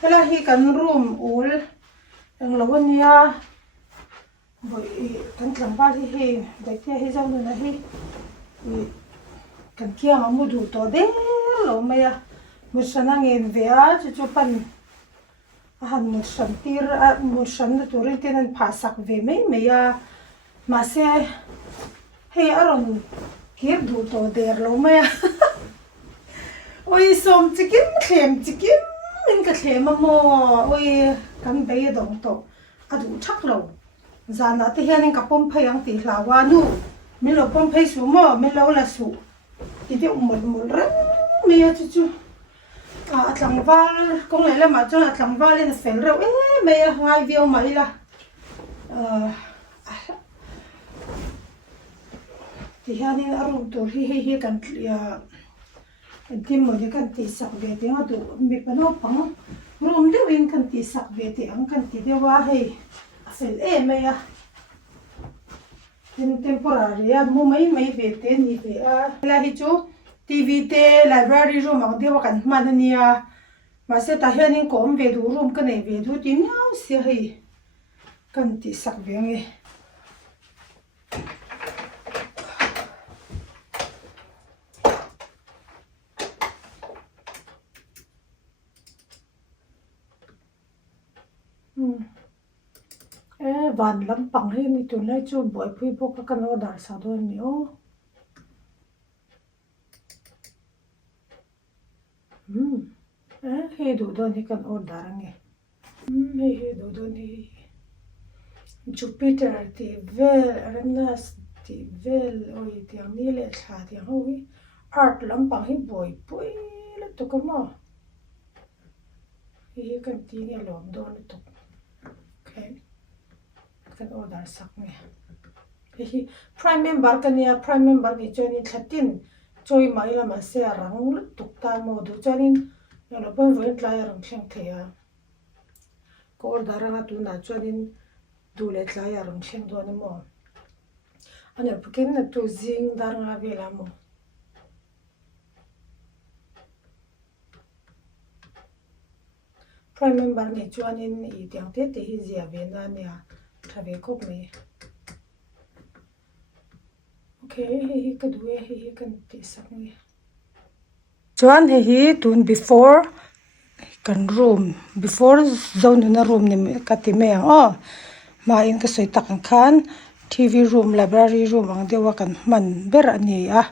Hela hi kan room ul ang lawan niya boy kan tlampa hi daktia hi zau na hi kan kia amu du to de lo maya musana ngen vea chu pan han musan tir musan turin tenan phasak ve meya ma se he aron kir du to der lo maya oi som chikim khlem chikim min ka khlem mo oi kan be dong to adu thak lo zana te hian ka pom phayang ti hlawa nu min lo pom phai su mo min lo la su ti de mol ran me ya chu atlangwal kong le ma chon atlangwal in fel ro me ya ngai viau mai la ti hian in arum tur hi kan ya tim mo kan ti sak ve te nga du mi pano pang rom de win kan ti sak ve te ang kan ti de wa hei fel me ya temporary ya mo mai ve te ni ve a la hi chu TV te library room ang dewa kan manania ma se ta hianin kom ve du room kan nei ve du ti miao se hei kan ti sak ve nge van lampang hi ni tu lai chu boy phui bok ka kan order sa do ni o he du do ni kan order nge he du do ni Jupiter ti vel Uranus ti vel oi ti ang ni le tha ti ho art lampang hi boy pui la to ka ma hi kan ti nge lom do ni to okay kan order sak nge hi prime member kan ya prime member ni choni thatin choi mai la ma se rang lu tuk ta mo du chonin ya lo pon voin tla ya rang thleng thea ko order nga tu na chonin du le tla ya rang thleng do ni mo ane pukin na tu zing dar nga vela mo prime member ni chonin I tiang te hi zia ve na nia thave kop me okay hi ka du hi kan ti sak ni chuan hi tun before kan room before zone na room ni ka ti me ma in ka soi tak khan TV room library room ang dewa kan man ber ani a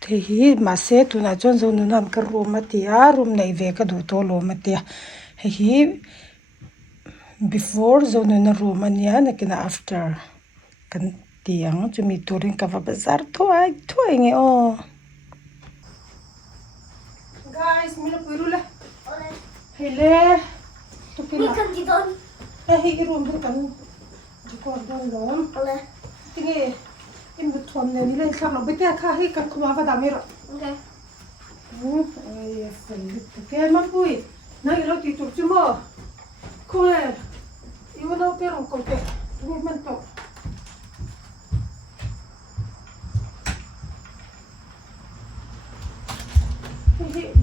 the hi ma se tuna chon zone nam ka room atia room nei ve ka du to lo matia hi before zone na room ania na kina after kan tiang chumi turin ka va bazar thoi nge guys milo purula ole hele to pila kan di don hi room kan ko don don ole tinge im bu thom ne ni le kham lo bete kha hi kan khuma va damira okay ai fel ke ma pui na ilo ti tu chumo khue iwo no pero ko ke ni man to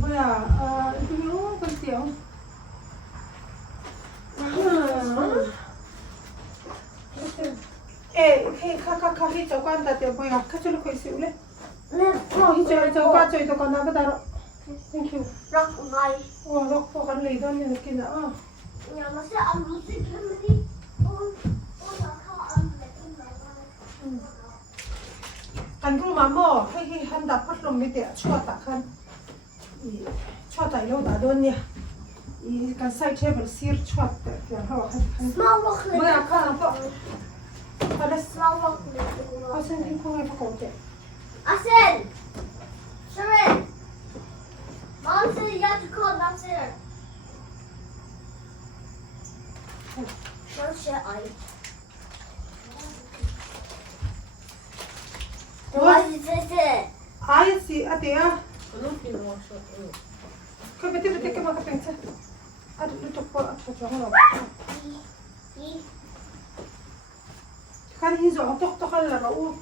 boya itu yo kan tiang hey kha hi chau kan ta te boya kha chulu koi si ule hi chau ka choi to kan na ba thank you rock ngai rock ko kan lei don ni kin a ya ma se am lu si kan ni na kha am le kan ru ma mo hi han da pat lom mi te chua ta khan chua ta lo da don ni I kan side table sir chua ta ya ha small rock le boya kha na po ada small rock le asen ni ko ngai pa ko te asen Sharon Mom said you have to call downstairs. No shit, What is it? I see, Atia. Come bete que maka pensa. Adu tu po atho jongo. Kan hizo tok la ro.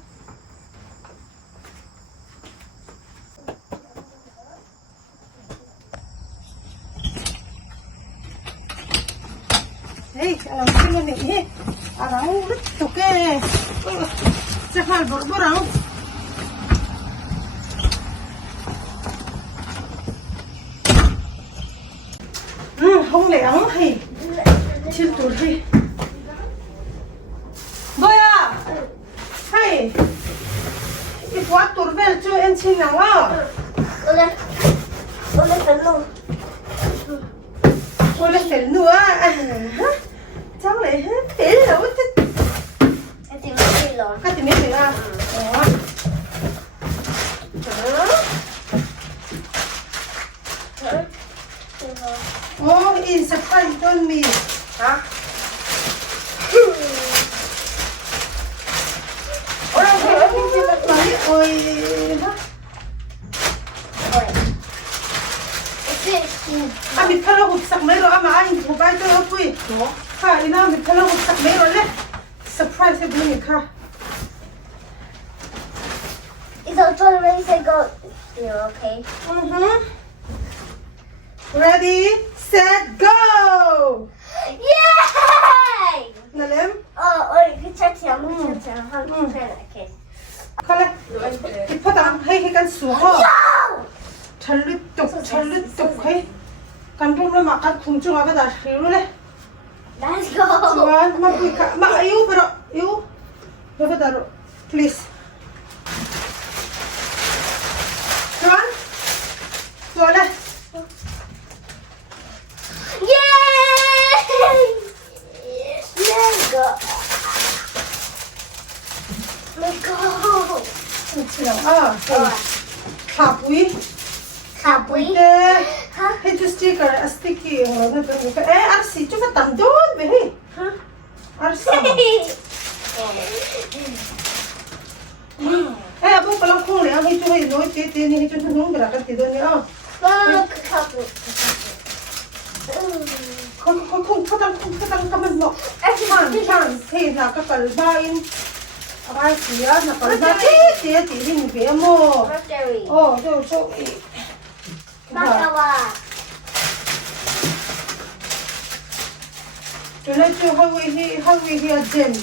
Hey, alam mo ni arang to ke. Sakal borborang. Không lẽ ống thì chưa tụt đi. Bơi à? Hay. Cái quá tụt về cho em xin nào á. Ole phải luôn. Ole phải nữa. Cháu lại hết thế rồi chứ. Em tìm cái gì rồi? Cái tìm gì à? Đó. Oh, it's a fun on me. Hả? Orang kaya hindi ba tayo? Oy, ha? Ami pala hugsak mayro ama ay hubay ko ako eh. Ha, ina ami pala hugsak mayro le. Surprise sa bunyi ka. Is it already say go? You're okay. Ready, set, go! Yay! Nalim? Ôi, cái chất chéo hơn cái này. Kale. Ipatang hay kan suho. Chalut tuk hay. Kan pum na makan kumchung aga da hiru le. Let's go. Tuan, mapika. Ma ayu pero ayu. Baba daro. Please. Tuan. Tuan. Yay! Let's go. Let's go. Ah, Kapui. Kapui. Hey, just sticker, a sticky. RC, cuma tandon, behe. RC. Abang palang kong le, hey, cuma ino, tete ni, hey, cuma nung berakat tido ni, ah. Kapui. Kung patang kaman mo. Chan, hey, nakakalbain. Aray siya, nakalba. Tiya, tihin, biya mo. Strawberry. Oh, so, Makawa. Tulad yung hawi hiya dyan.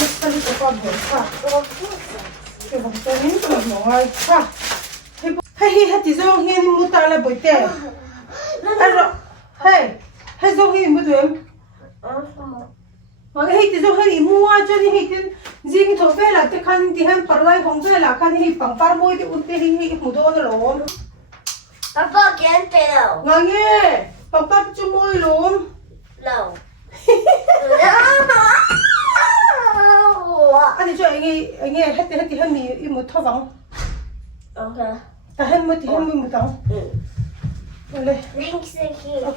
Mas palito pa ba? Ha? Kaya magsanin ko mo ay. Ha? Hey, hati zong hiya ni mo tala boy te. Ano? Hey, zong hiya mo doon. Mga hiti zong hiya mo dyan hitin. Zing to vela te kan tihan parlay hong vela kan hi pang parboy di unti hi mo doon lom. Papa, can't pay though. Ngange, pagpap chumoy lom. No. Ano jo inge hati hani imo tawang. Okay. Tahan mo tihan mo tang. Wala. Thank you.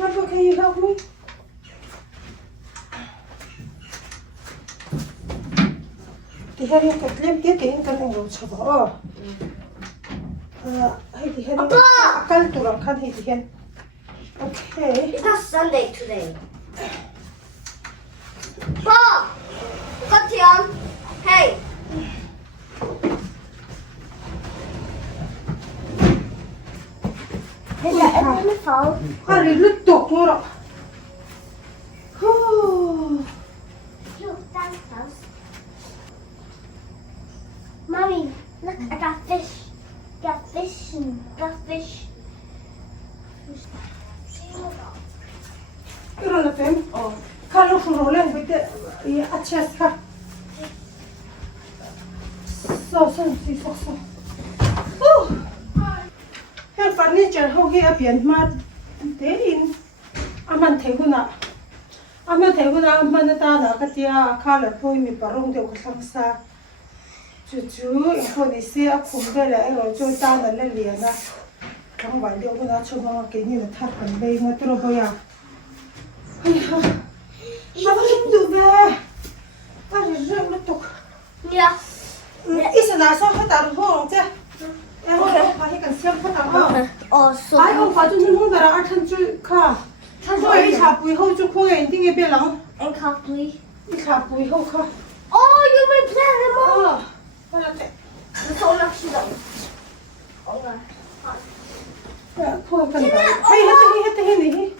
Papa, can you help me? Tihan yung katlim, tiyan kan ang road sa ba? Hey, tihan yung akal turang kan, hey, tihan. Okay. It's not Sunday today. Pa! Cut yan. Hey! Hey, Yeah, it's on the phone. Hari lutok mo ra. Look, that's house. Mommy, look, I got fish. Got fish. Pero na pem. Oh. Kalau furolen bite ya achas ka. So. Her furniture hogi apian mat tein. Aman teguna aman ta na katia kala poi mi parong de usangsa. Chuchu infonisi a kumbele ero jo ta na le liana. Kang ba dio na chuma ke ni na thar kan bei na tro boya. Apa hindu be? Ari rem lutok. Yeah. Isa na so hatar hong je. Okay. Pahi kan siap hatar ho. Oh, so. Ai hong fa chu ni hong dara athan chu kha. Hoi cha pui ho chu khong en ding e be lang. And coffee. I cha pui ho kha. Oh, you may plan them all. Wala te. It's all up to them. Okay. thôi cần phải hay hết này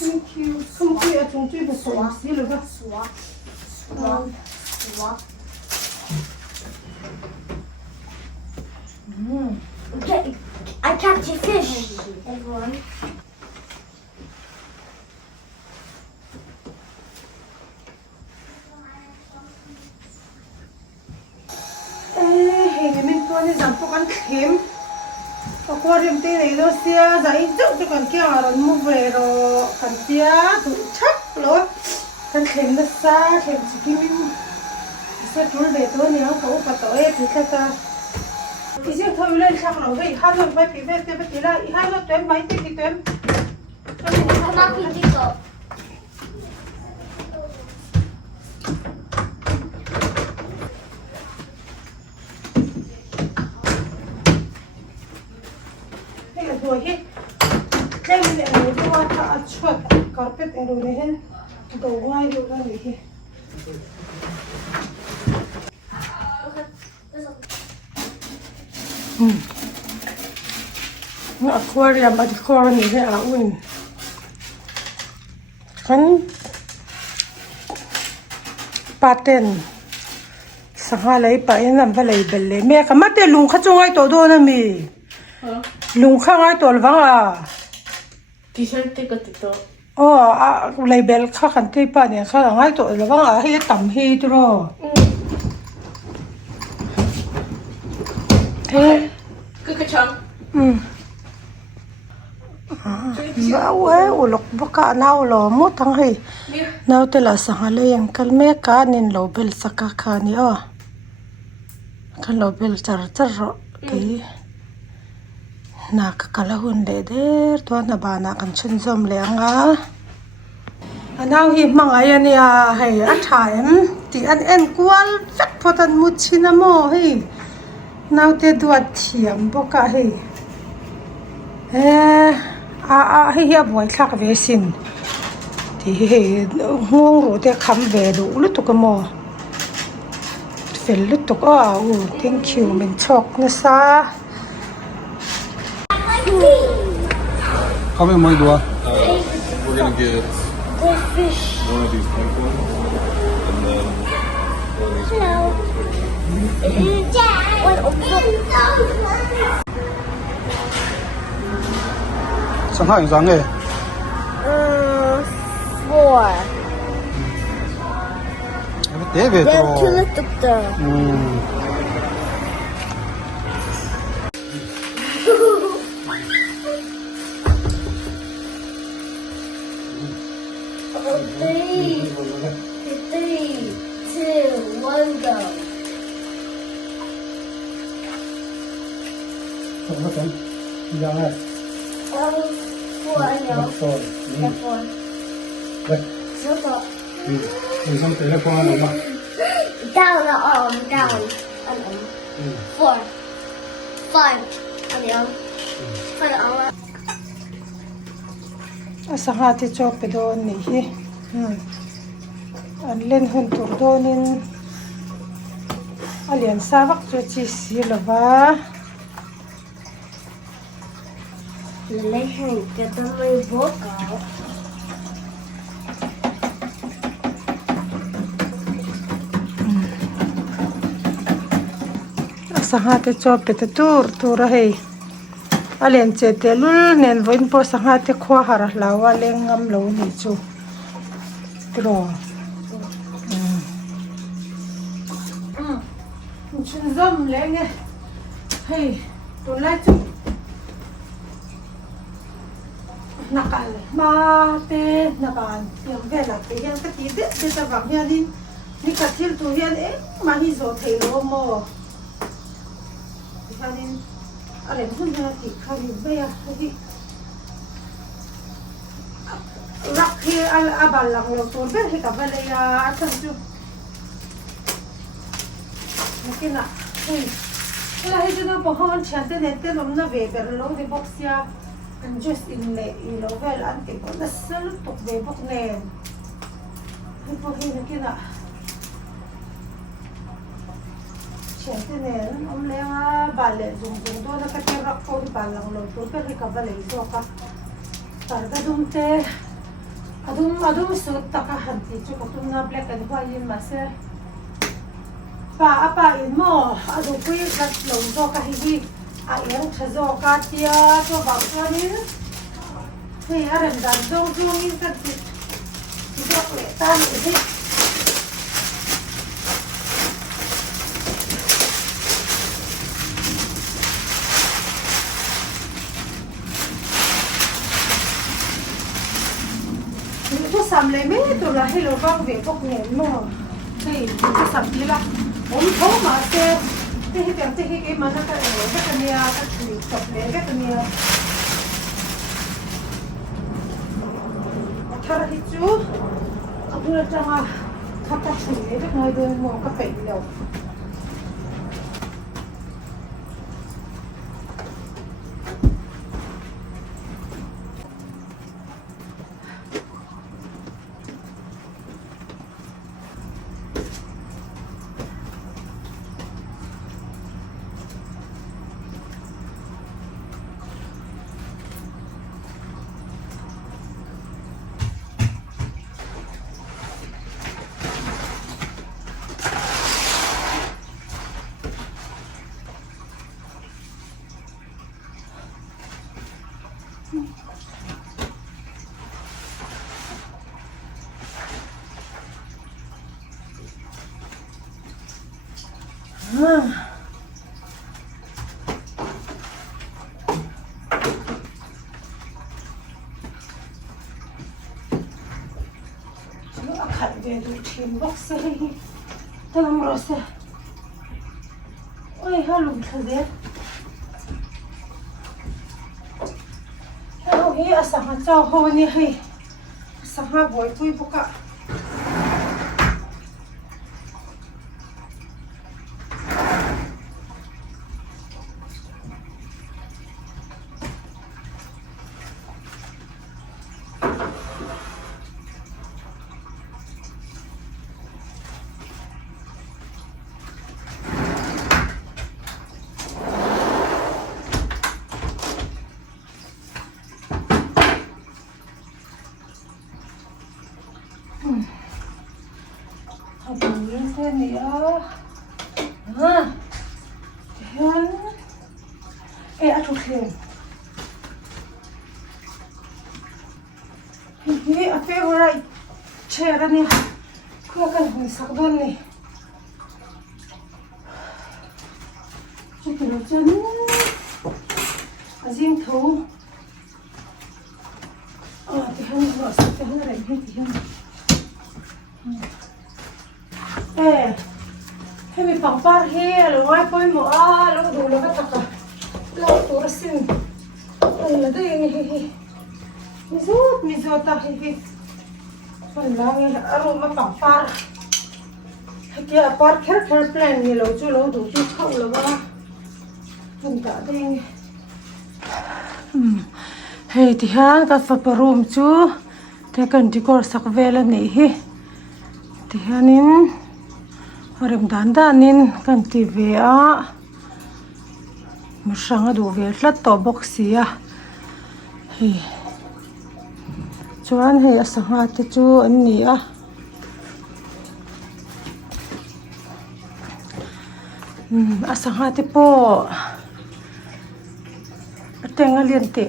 thank you không khi ở trong chơi một số xí rồi đó Okay, I catch a fish, everyone. hey mình tôi đi giảm tốc ăn kem aquarium tê này đó xia giải dốc cho con kia rồi mua về rồi con kia đủ chắc rồi con kem nó xa kem chỉ kim sẽ trốn về tôi nhớ cậu bắt tôi thì ta cái gì thôi lên sang rồi vậy hai lần bay về tiếp tới là hai lần tuyến máy tiếp tuyến Come on, Pidgeot. rồi hết đây mình lại lấy qua thợ chuột carpet ở rồi hết đồ ngoài đồ ra đấy hết nó aquarium ở corner này thế à ui kan pattern sang lấy pa em phải lấy belle mẹ cái mắt đây lùng khát trong ai tổ đồ nè mi lùng khang ai tổ vang à t-shirt cái tito lấy belle khát khăn tây pa này khát ai tổ là vang à hay tầm hay rồi thế cái chồng Wow, ulok baka nào lo mo thang hay nào te la sang le yang kalme ka nin lo bel saka kha ni kan lo bel char ro ti na ka kala hun de der to na ba na kan chun zom le anga anaw hi mangaya ni a hay a thaim ti an en kwal vet photan mu china mo hi nào te duat thiam boka hi hi boy thak ve sin thì he ngong ro te kham ve do lu tu ka mo fel lu tu ka thank you min chok na sa Come in, my boy. We're gonna get Fish. one of these pink ones, and then one of these. Hello. Sang hai dáng nghề. 4. Tế về They're too rồi. little though. Three, two, one, go. Không có dáng này. Four, no. Rồi. Four. Đây. So, Mình xong tế là qua rồi mà. down the arm, down. Four. Five. On the arm. For the arm. sang ti chok pe do ni hi an len hun tur do nin alian sa vak chu chi si lova Lấy hàng cái tấm mây bố cậu. sang ti chok pe tur hay alian che te lul nen voin po sang ti khwa har lawa leng ngam lo ni chu tro chun zom le nge hey tu lai chu nakal ma te nakan yang ve la te yang ka ti de ta vak ya ni ka thil tu hian ma hi zo thei lo mo hanin ale hun na ti khari be ya hi rak hi al abal lang lo tur be hi ka bale ya atan chu kina hey la hi juna po hon chante ne te lom na ve ber lo de box ya and just in le I lo vel ante ko na sel tok ve bok ne hi po hi na kina thế này ông lấy bà lệ dùng đó là cái rắc phô thì bà lòng lột tôi cái cái bà lấy cho cả tại cái đúng thế adum sốt ta cái hành thì cho cái đúng na black and white mà sẽ bà apa in mo adum quý rất lâu cho cái gì em cho cái tia cho bảo cho nên thì em đang dùng in cái gì cho cái ta này sắm lấy mấy tụi là hello con về bốc nhẹ mà thì cái sắm gì là ông thấu mà xe thế cái mà nó cái này cái chùi chọc lấy cái này thà là chú ông là chẳng cái chùi lấy cái này bên mua cái bể đâu khẩn về đủ tiền bốc xe tao rồi xe ôi ha lùng thật đấy tao hi asa ha cho ho ni hi asa ha boy pui buka thế này hen ăn chút thêm ini apa orang cera ni aku akan masak dulu ni cuci macam ni azim tahu tihan masak tihan lagi tihanให้มีฝั่งป้าเฮียหรือว่าป้อยหมูแล้วก็ดูแล้วก็ตักแล้วตัวสิ่งแล้วได้ยังไงมีโซตาเฮียมันแล้วไงอารมณ์มาฝั่งป้าให้เกี่ยวป้าแค่แพลนนี่เราจู่เราดูจู่เข้าแล้วว่ามันตัดได้ยังไงเฮ้ยที่ฮันกับฝาปรุมจู่แต่กันที่ก่อสักเวลานี่เฮ้ที่ฮันนินOrang dandanin kan tivea musanga du ve tlat to boxia hi chuan hei asanga te chu an ni a asanga te po atenga lian te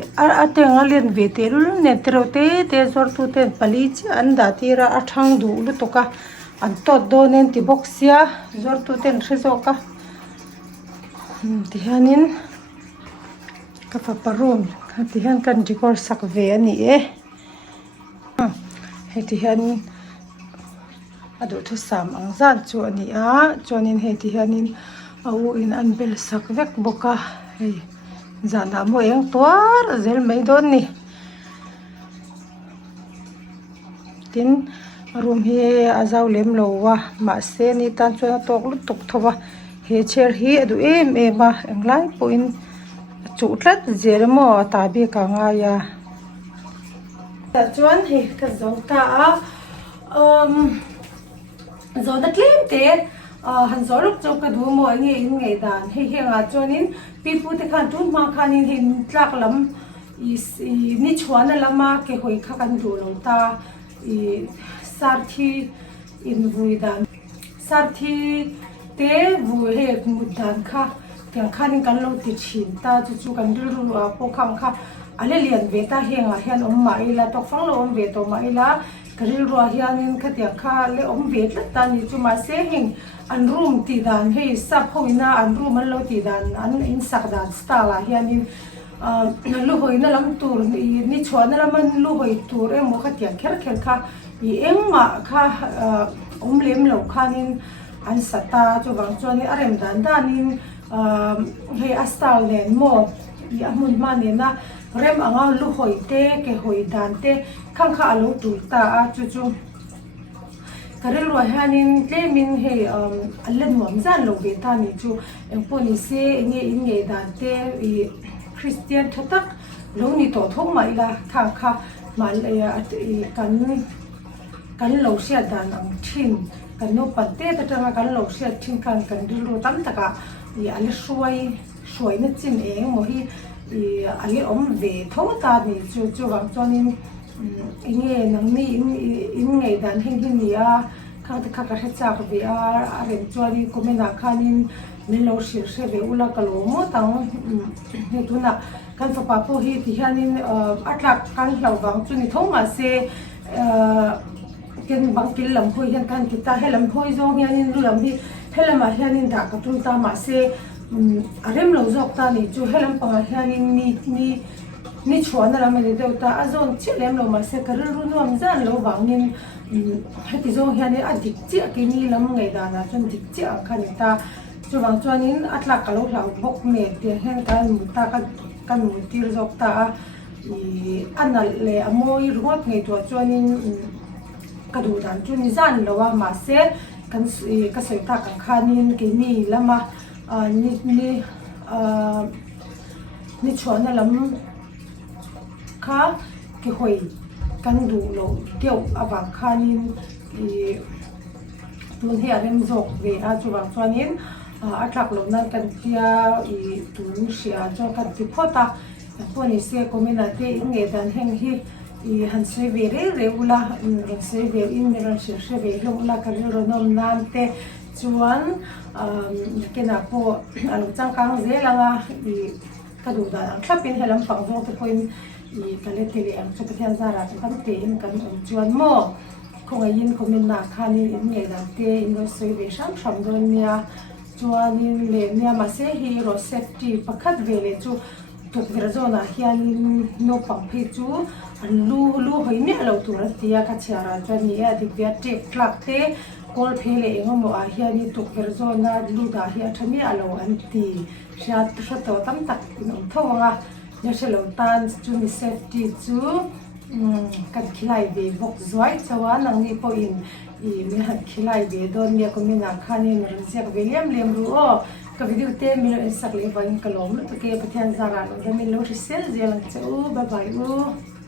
atenga lian ve te lu ne trote te zor tu te pali chi an da tira athang du lu to ka an tot do nen ti boxia zor tu ten rizoka tihanin ka fa parum tihan kan dikor sak ve ani he tihan adu thu sam ang zan chu ani a chuanin he tihanin au in an bel sak vek boka he zana mo eng twar zel mai don ni tin room hi azau lem lowa ma se ni tan chuan tok lu tuk thowa he chair hi adu ma englai poin chu tlat zermo ta bi ka nga ya ta chuan hi ka zong ta zo da klem te han zorok chau ka du mo nge in nge dan he nga chonin pipu te khan tun ma khanin hin tlak lam ni chhuana lama ke hoi kha kan du lo ta sarthi in vui dan sarthi te vu he mudan kha tiang khanin kan lo ti chin ta chu kan ru ru po kham kha ale lian ve ta henga hian ma ila tok fang lo ve to ma ila karil ro hianin khatia kha le ve ta ni chu ma se hing an room ti dan hei sap hoina an room an lo ti dan an in sak dan stala hianin lu hoina lam tur ni chhuana lam an lu hoi tur emo khatia kher kha engma kha lem lo khanin an sata chu wang chuani arem dan danin hei astal len mo amun mani na rem anga lu hoi te ke hoi dan te khang kha alo tu ta chu karil ro hanin tlemin he allen mom zan lo ve ta ni chu emponi se nge dan te christian thatak lo ni to thong mai la khang kha mal kan lo sia dan ang thin kan no pante ta tanga kan lo sia thin kan dil ro tam taka ale shuai na chin mo hi ali ve thong ta ni chu wang chonin inge nang ni in ngai dan hing nia kha kha chak ve a rem chwari komena khanin melo shir she ve ula kalo mo tang he tuna kan fa pa po hi ti hianin atlak kan hlau wang chu ni thong ma se ken bang kil lam hoi hian kan kita helam hoi zong hianin lu lam hi helama hianin da ka tu ta ma se arem lo zok ta ni chu helam pa hianin ni chhuana lam ni deuta azon chilem lo ma se karil ru nuam zan lo wangin heti zong hianin a dik chi ki ni lam ngai da na chon dik chi khani ta chu wang chuanin atlak ka lo hlau bok me te hen kan mu ta kan mu tir zok ta anal le amoi ruat ngai to chuanin kadu dan chu ni zan lo wa ma se kan ka soi ta kan khanin ke ni lama ni chhuana lam kha ke hoi kan du lo keu awang khanin tun he arem zok ve a chuwang chuanin atlak lo nan kan tia tun sia cho kan ti phota poni se komena te nge dan heng hi han se ve re ula ran se ve in ran se ve lo ula kan ro nom nan te chuan kena po alo changkang zelanga kadu da thlapin helam pang zo te point kale tele ang chu pathian zara kan te in kan chuan mo khongai in komen na khani in nge dan te in ro soi ve sham don nia chuan in le nia ma se hi ro safety pakhat vele chu tuk verzona hianin no pang phe chu lu hoi me lo tur tia ka chara chani a dik bia tek klak te kol phele engmo a hiani tuk verzona lu da hi athami alo anti shat to tam tak no thonga ne shelo tan chu mi safety chu kan khilai ve bok zoi chawa nang ni po in me han khilai ve don me ko mina khani ran siak veliam lem ru o ka video te mi lo sak le van kalom to ke pathian zara lo da mi lo sel zelang chu bye bye